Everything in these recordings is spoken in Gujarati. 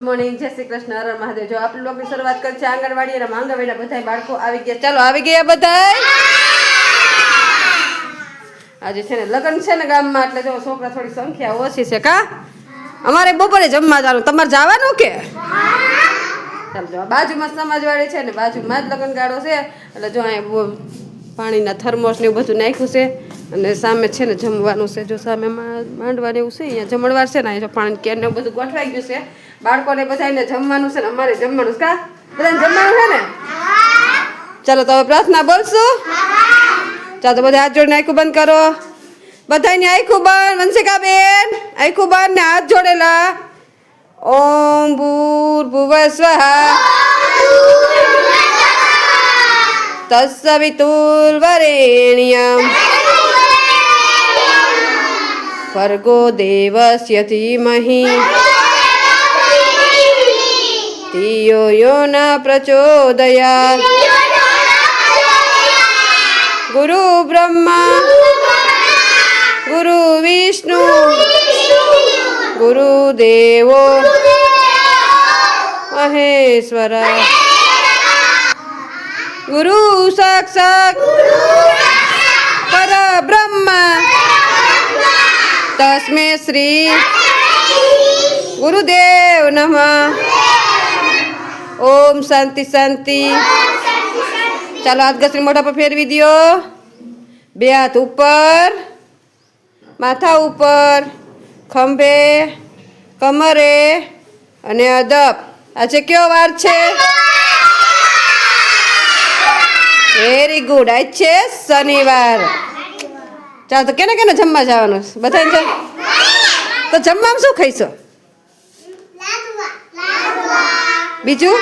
મોર્નિંગ, જય શ્રી કૃષ્ણ, હર મહાદેવ। જો આપણે લોકોની શરૂઆત કરી છે આંગણવાડી અને આંગણવાડીના બધા બાળકો આવી ગયા। ચાલો આવી ગયા બધા। આજે છે ને લગ્ન છે ને ગામમાં, એટલે જો છોકરા થોડી સંખ્યા ઓછી છે કા। અમારે બપોરે જમવા જવાનું, તમારે જવાનું કે? ચાલો જો બાજુમાં સમાજવાડી છે ને બાજુમાં જ લગ્ન ગાળો છે, એટલે જો અહીંયા પાણીના થર્મોસ ને એવું બધું નાખ્યું છે અને સામે છે ને જમવાનું છે। જો સામે માંડવા ને એવું છે, અહીંયા જમણવાર છે ને, અહીંયા જો પાણી કેન ને બધું ગોઠવાઈ ગયું છે। બાળકોને બધાને જમવાનું છે ને અમારે જમવાનું છે કા? બધાને જમવાનું છે ને? ચાલો તો હવે પ્રાર્થના બોલશું। ચાલો તો બધા હાથ જોડીને આંખું બંધ કરો। બધાની આંખું બંધ। વંશિકાબેન આંખું બંધ ને હાથ જોડેલા। ઓમ ભૂર્ભુવઃ સ્વઃ તત્સવિતુર્વરેણ્યં ભર્ગો દેવસ્ય ધીમહિ ધિયો યો ન પ્રચોદયાत्। ગુરુ બ્રહ્મા ગુરુ વિષ્ણુ ગુરુ દેવો મહેશ્વર ગુરુ સાક્ષાત પરબ્રહ્મ તસ્મે શ્રી ગુરુદેવ નમઃ। ઓમ શાંતિ શાંતિ। ચાલો હાથ ઘસરી મોઢા પર ફેરવી દો। બે હાથ ઉપર, માથા ઉપર, ખંભે, કમરે અને અદબ। આજે કયો વાર છે? વેરી ગુડ, આજ છે શનિવાર। ચાલો તો કેને કેને જમવા જવાનું? બધાને તો જમવામાં શું ખાઈશો? બીજું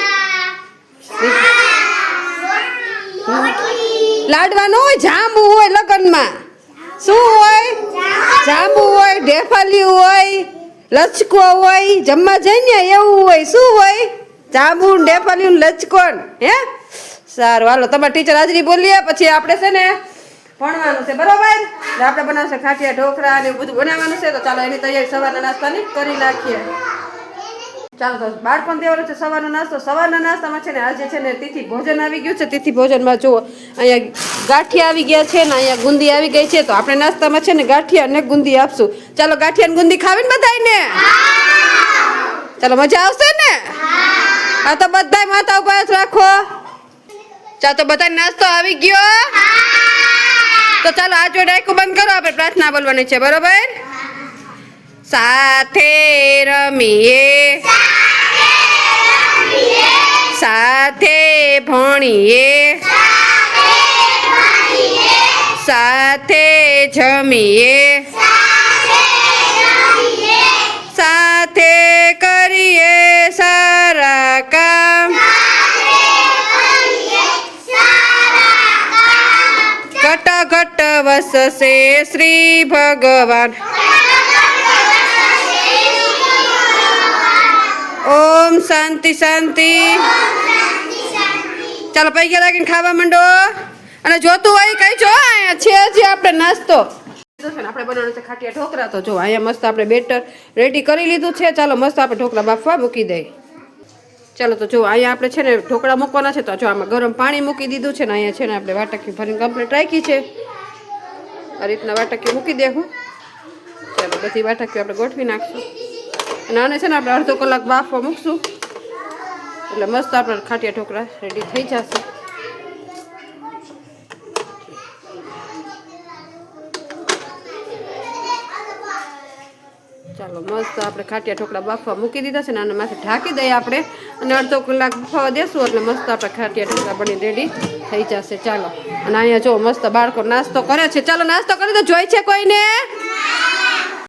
લાડવા નો હોય, જાંબુ હોય લગ્નમાં। શું હોય? જાંબુ હોય, ઢેફાલિયું હોય, લચકો હોય। જમવા જઈને એવું હોય। શું હોય? જાંબુ, ઢેફાલિયું, લચકોન। હે સારું, હાલો તમારા ટીચર હાજરી બોલીએ, પછી આપણે છે ને ભણવાનું છે, બરોબર? આપણે બનાવશે ખાટિયા ઢોકળા ને એવું બધું બનાવવાનું છે, તો ચાલો એની તૈયારી સવારના નાસ્તાની કરી નાખીએ। ચાલો તો બાળપણ દેવાનો છે સવારનો નાસ્તો। સવારના નાસ્તામાં છે ને આજે છે ને તિથિ ભોજન આવી ગયું છે। તિથિ ભોજનમાં જુઓ, અહીંયા ગાંઠિયા આવી ગયા છે ને અહીંયા ગુંદી આવી ગઈ છે, તો આપણે નાસ્તામાં છે ને ગાંઠિયા અને ગુંદી આપશું। ચાલો ગાંઠિયા અને ગુંદી ખાવીને બધાને ચાલો મજા આવશે ને? હા તો બધાય માથા ઉપર હાથ રાખો। ચાલો તો બધા નાસ્તો આવી ગયો, તો ચાલો આ જોડે આંખો બંધ કરો, આપણે પ્રાર્થના બોલવાની છે, બરોબર? સાથે રમીએ, સાથે ભણીએ, સાથે જમીએ, સાથે કરીએ સારા કામ, ઘટ ઘટ વસશે શ્રી ભગવાન। ઓમ શાંતિ શાંતિ। ચાલો પૈકી લાગીને ખાવા માંડો, અને જોતું હોય કઈ જો અહીંયા છે જે આપણે નાસ્તો આપણે બનાવવાનું છે ખાટિયા ઢોકળા। તો જો અહીંયા મસ્ત આપણે બેટર રેડી કરી લીધું છે। ચાલો મસ્ત આપણે ઢોકળા બાફવા મૂકી દઈએ। ચાલો તો જો અહીંયા આપણે છે ને ઢોકળા મૂકવાના છે, તો જો આમાં ગરમ પાણી મૂકી દીધું છે ને અહીંયા છે ને આપણે વાટકી ભરીને કમ્પ્લીટ રાખી છે। આ રીતના વાટકી મૂકી દેવું। ચાલો બધી વાટકી આપણે ગોઠવી નાખશું, અને આને છે ને આપણે અડધો કલાક બાફવા મૂકશું, એટલે મસ્ત આપણે ખાટિયા ઢોકળા રેડી થઈ જશે। ચાલો મસ્ત આપણે ખાટિયા ઢોકળા બાફવા મૂકી દીધા છે ને આને માથે ઢાંકી દઈએ આપણે, અને અડધો કલાક બાફવા દેશું, એટલે મસ્ત આપણે ખાટિયા ઢોકળા બની રેડી થઈ જશે। ચાલો, અને અહીંયા જો મસ્ત બાળકો નાસ્તો કરે છે। ચાલો નાસ્તો કરી તો જોઈ છે કોઈને?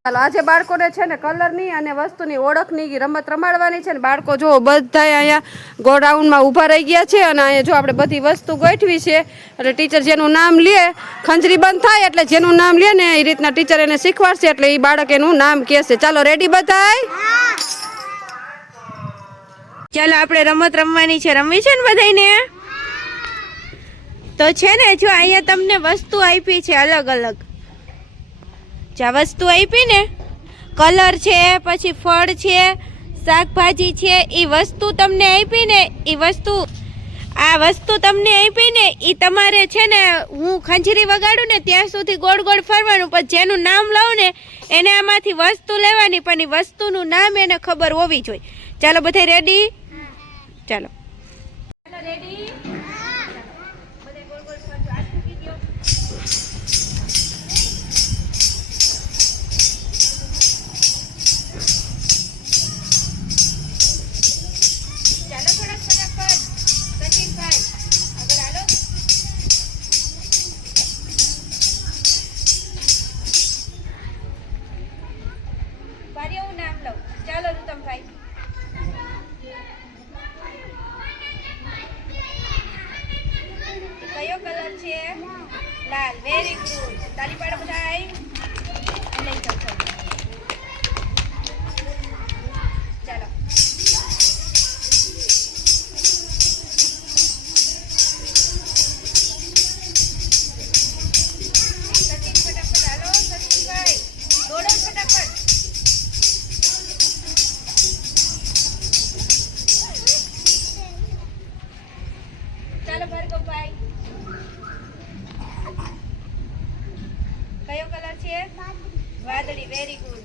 ચાલો આજે બાળકોને છે ને કલરની અને વસ્તુની ઓળખની રમત રમાડવાની છે ને। બાળકો જો બધા અહીંયા ગોડાઉનમાં ઊભા રહી ગયા છે, અને અહીંયા જો આપણે બધી વસ્તુ ગોઠવી છે, એટલે ટીચર જેનું નામ લે, ખંજરી બંધ થાય એટલે જેનું નામ લે ને એ રીતના ટીચર એને શીખવાડશે, એટલે એ બાળક એનું નામ કહેશે। ચાલો રેડી બધાય? ચાલો આપણે રમત રમવાની છે, રમવી છે ને બધાને? તો છે ને જો અહીંયા તમને વસ્તુ આપી છે અલગ અલગ, જે વસ્તુ આપી ને કલર છે, પછી ફળ છે, શાકભાજી છે એ વસ્તુ તમને આપી ને એ વસ્તુ આ વસ્તુ તમને આપી ને એ તમારે છે ને હું ખંજરી વગાડું ને ત્યાં સુધી ગોળ ગોળ ફરવાનું, પણ જેનું નામ લઉં ને એને આમાંથી વસ્તુ લેવાની, પણ એ વસ્તુનું નામ એને ખબર હોવી જોઈએ. ચાલો બધા રેડી? ચાલો રેડી? બધા ગોળ ગોળ ફરજો. આ મૂકી દો. ચાલો થોડાક ફટાફટ. સચિનભાઈ આગળ હાલો. ભારી હું નામ લઉં. ચાલો રૂતમભાઈ. કયો કલર છે? લાલ. Very good. તાલી પાડો બધાય. લઈ જાઓ ચાલો. સચિન ફટાફટ હાલો. સચિનભાઈ દોડો ફટાફટ. ચાલો ભાર્ગવભાઈ. કયો કલર છે? વાદળી. Very good.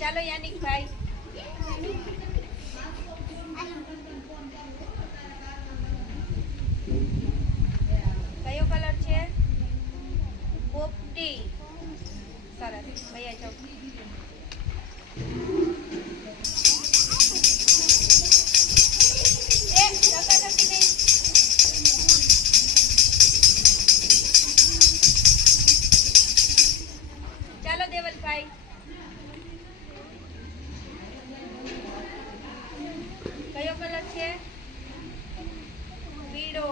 ચાલો યાનિકભાઈ. કયો કલર છે? પોપટી. સરસ. ભૈયા જાઓ. ધક્કાધક્કી નહીં. ચાલો દેવલભાઈ. કયો કલર છે? પીળો.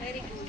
Very good.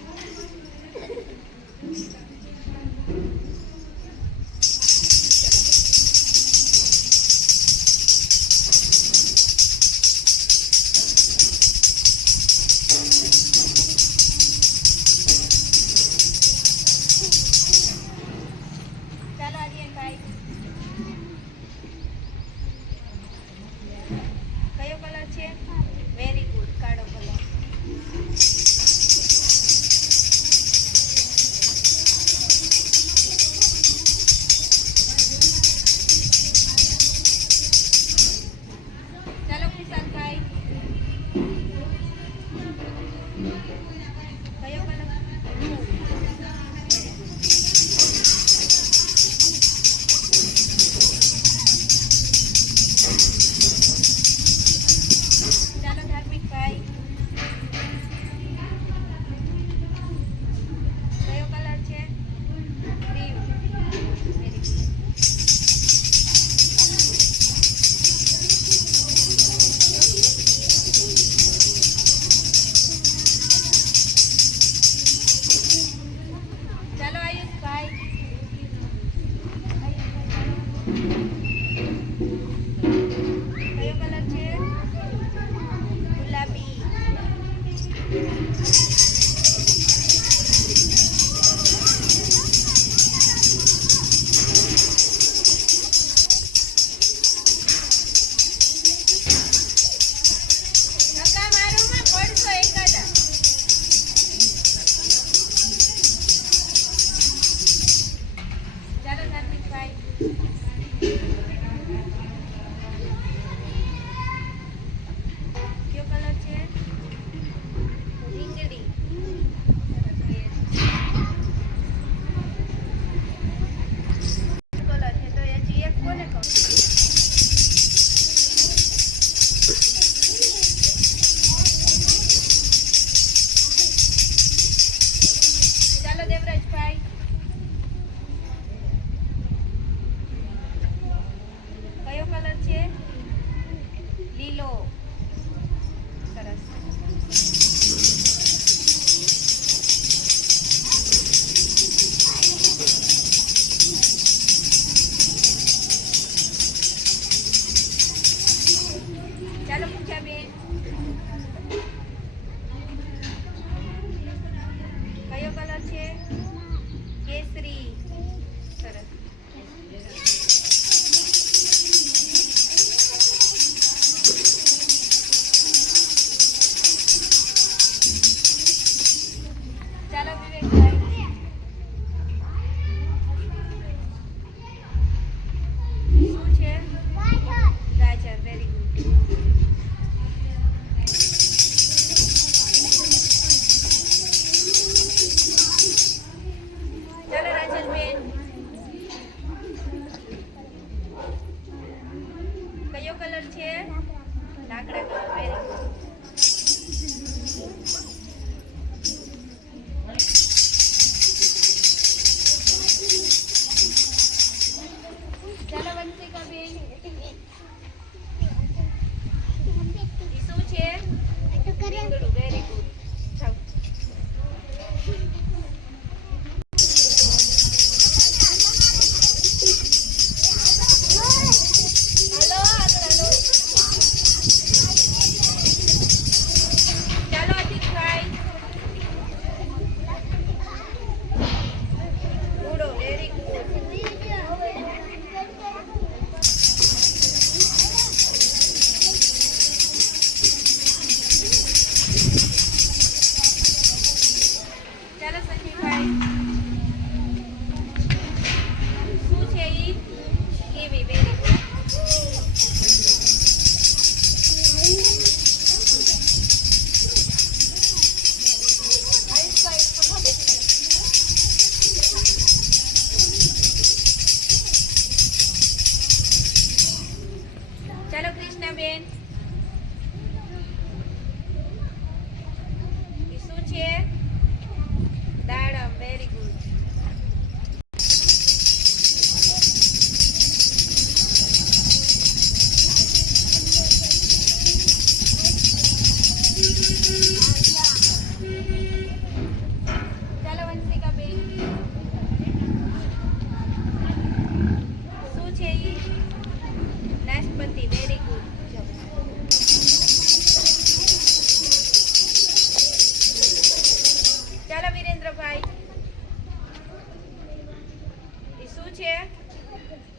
શું છે?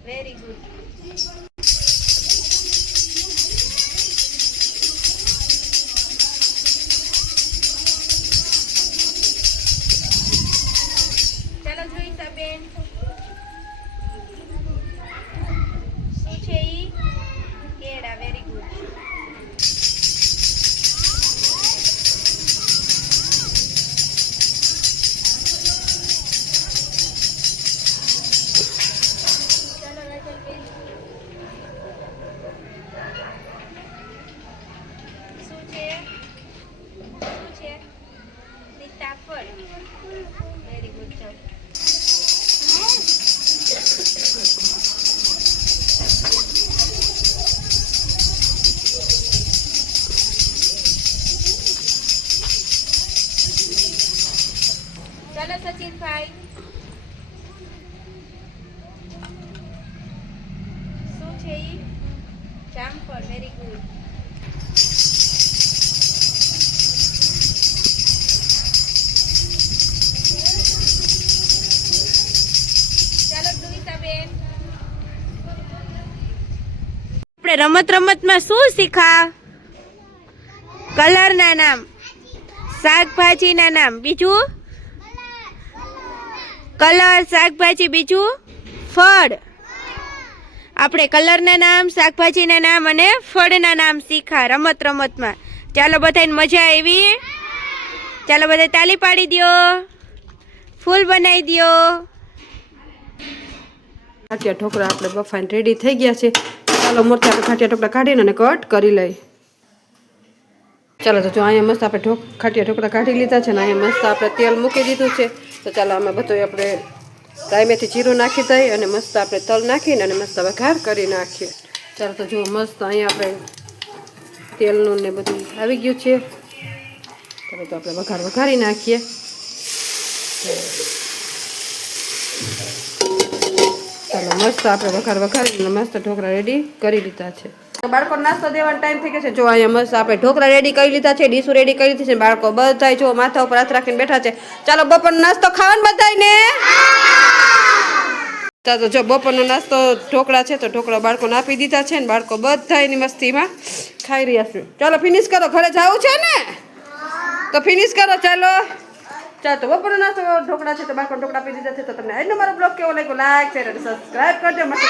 Very good. ચાલો જોઈ સાબેન. શું છે ઈ? કેળા. Very good. Very good. ચાલો સચિનભાઈ. શું છે ઈ? જામફળ. Very good. આપણે રમતમાં શું શીખા? કલરના નામ, શાકભાજીના નામ, બીજું કલર, શાકભાજી, બીજું ફળ. આપણે કલરના નામ, શાકભાજીના નામ અને ફળના નામ શીખા રમતમાં. ચાલો બધાને મજા આવી? ચાલો બધા તાલી પાડી દો, ફૂલ બનાવી દો. ખાટિયા ઢોકળા આપણે બફાઈને રેડી થઈ ગયા છે. ચાલો મોરથી આપણે ખાટિયા ઢોકળા કાઢીને અને કટ કરી લઈ. ચાલો તો જો અહીંયા મસ્ત આપણે ખાટિયા ઢોકળા કાઢી લીધા છે ને અહીંયા મસ્ત આપણે તેલ મૂકી દીધું છે. તો ચાલો આમાં બધું આપણે રાઈમેથી જીરું નાખી દઈએ અને મસ્ત આપણે તલ નાખીને અને મસ્ત વઘાર કરી નાખીએ. ચાલો તો જો મસ્ત અહીંયા આપણે તેલનું ને બધું આવી ગયું છે. ચાલો તો આપણે વઘારી નાખીએ. ચાલો મસ્ત આપણે વઘારીને મસ્ત ઢોકળા રેડી કરી લીધા છે. બાળકો નાસ્તો દેવાનો ટાઈમ થઈ ગયો છે. જો અહીંયા મસ્ત આપણે ઢોકળા રેડી કરી લીધા છે, ડીશું રેડી કરી લીધી છે. બાળકો બધા જો માથા ઉપર હાથ રાખીને બેઠા છે. ચાલો બપોરનો નાસ્તો ખાવાનો બધાને. ચાલો જો બપોરનો નાસ્તો ઢોકળા છે તો ઢોકળા બાળકોને આપી દીધા છે ને બાળકો બધા એની મસ્તીમાં ખાઈ રહ્યા છે. ચાલો ફિનિશ કરો, ઘરે જવું છે ને તો ફિનિશ કરો. ચાલો તો બપોરનો નાસ્તો ઢોકળા છે તો બાળકો ઢોકળા આપી દીધા છે. તો તમને આજનો મારો બ્લોગ કેવો લાગ્યો? લાઈક, શેર અને સબસ્ક્રાઈબ કરજો. મસ્ત